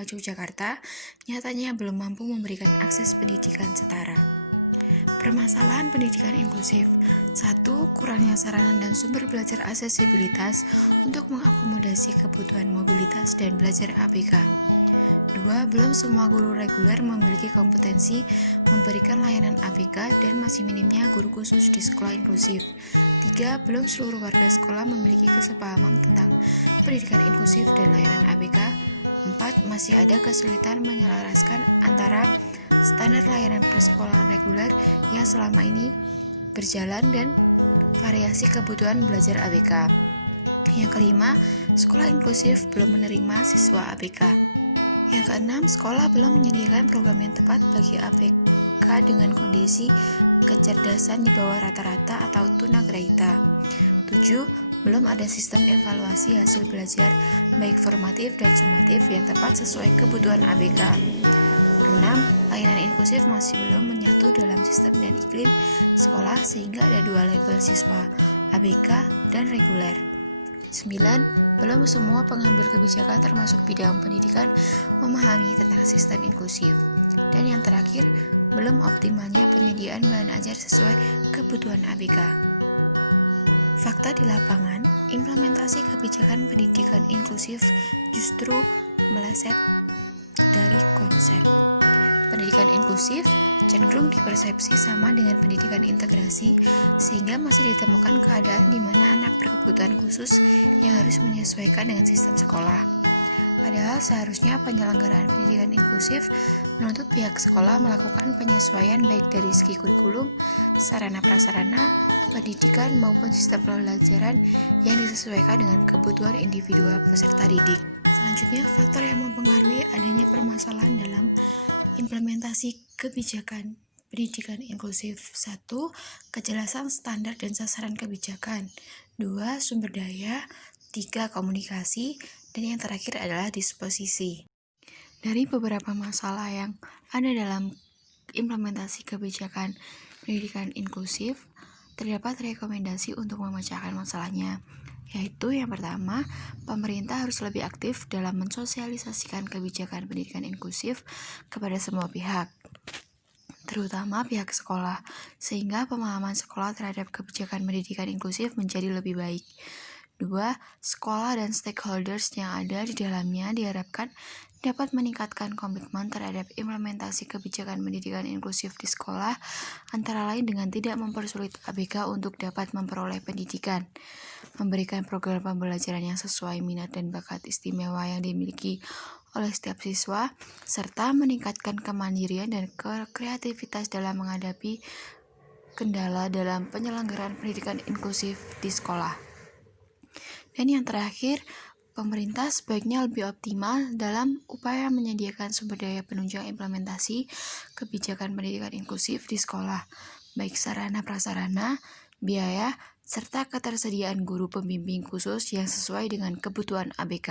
Istimewa Yogyakarta nyatanya belum mampu memberikan akses pendidikan setara. Permasalahan pendidikan inklusif: 1. Kurangnya sarana dan sumber belajar aksesibilitas untuk mengakomodasi kebutuhan mobilitas dan belajar ABK. 2. Belum semua guru reguler memiliki kompetensi memberikan layanan ABK dan masih minimnya guru khusus di sekolah inklusif. 3. Belum seluruh warga sekolah memiliki kesepahaman tentang pendidikan inklusif dan layanan ABK. 4. Masih ada kesulitan menyelaraskan antara standar layanan persekolahan reguler yang selama ini berjalan dan variasi kebutuhan belajar ABK. Yang kelima, sekolah inklusif belum menerima siswa ABK. Yang keenam, sekolah belum menyediakan program yang tepat bagi ABK dengan kondisi kecerdasan di bawah rata-rata atau tunagrahita. 7. Belum ada sistem evaluasi hasil belajar baik formatif dan sumatif yang tepat sesuai kebutuhan ABK. 6. Layanan inklusif masih belum menyatu dalam sistem dan iklim sekolah sehingga ada dua level siswa, ABK dan reguler. 9. Belum semua pengambil kebijakan termasuk bidang pendidikan memahami tentang sistem inklusif. Dan yang terakhir, belum optimalnya penyediaan bahan ajar sesuai kebutuhan ABK. Fakta di lapangan, implementasi kebijakan pendidikan inklusif justru meleset dari konsep. Pendidikan inklusif cenderung dipersepsi sama dengan pendidikan integrasi, sehingga masih ditemukan keadaan di mana anak berkebutuhan khusus yang harus menyesuaikan dengan sistem sekolah. Padahal seharusnya penyelenggaraan pendidikan inklusif menuntut pihak sekolah melakukan penyesuaian baik dari segi kurikulum, sarana prasarana, pendidikan maupun sistem pembelajaran yang disesuaikan dengan kebutuhan individual peserta didik. Selanjutnya, faktor yang mempengaruhi adanya permasalahan dalam implementasi kebijakan pendidikan inklusif: 1. Kejelasan standar dan sasaran kebijakan. 2. Sumber daya. 3. Komunikasi. Dan yang terakhir adalah disposisi. Dari beberapa masalah yang ada dalam implementasi kebijakan pendidikan inklusif, terdapat rekomendasi untuk memecahkan masalahnya, yaitu yang pertama, pemerintah harus lebih aktif dalam mensosialisasikan kebijakan pendidikan inklusif kepada semua pihak, terutama pihak sekolah, sehingga pemahaman sekolah terhadap kebijakan pendidikan inklusif menjadi lebih baik. 2. Sekolah dan stakeholders yang ada di dalamnya diharapkan dapat meningkatkan komitmen terhadap implementasi kebijakan pendidikan inklusif di sekolah, antara lain dengan tidak mempersulit ABK untuk dapat memperoleh pendidikan, memberikan program pembelajaran yang sesuai minat dan bakat istimewa yang dimiliki oleh setiap siswa, serta meningkatkan kemandirian dan kreativitas dalam menghadapi kendala dalam penyelenggaraan pendidikan inklusif di sekolah. Dan yang terakhir, pemerintah sebaiknya lebih optimal dalam upaya menyediakan sumber daya penunjang implementasi kebijakan pendidikan inklusif di sekolah, baik sarana prasarana, biaya, serta ketersediaan guru pembimbing khusus yang sesuai dengan kebutuhan ABK.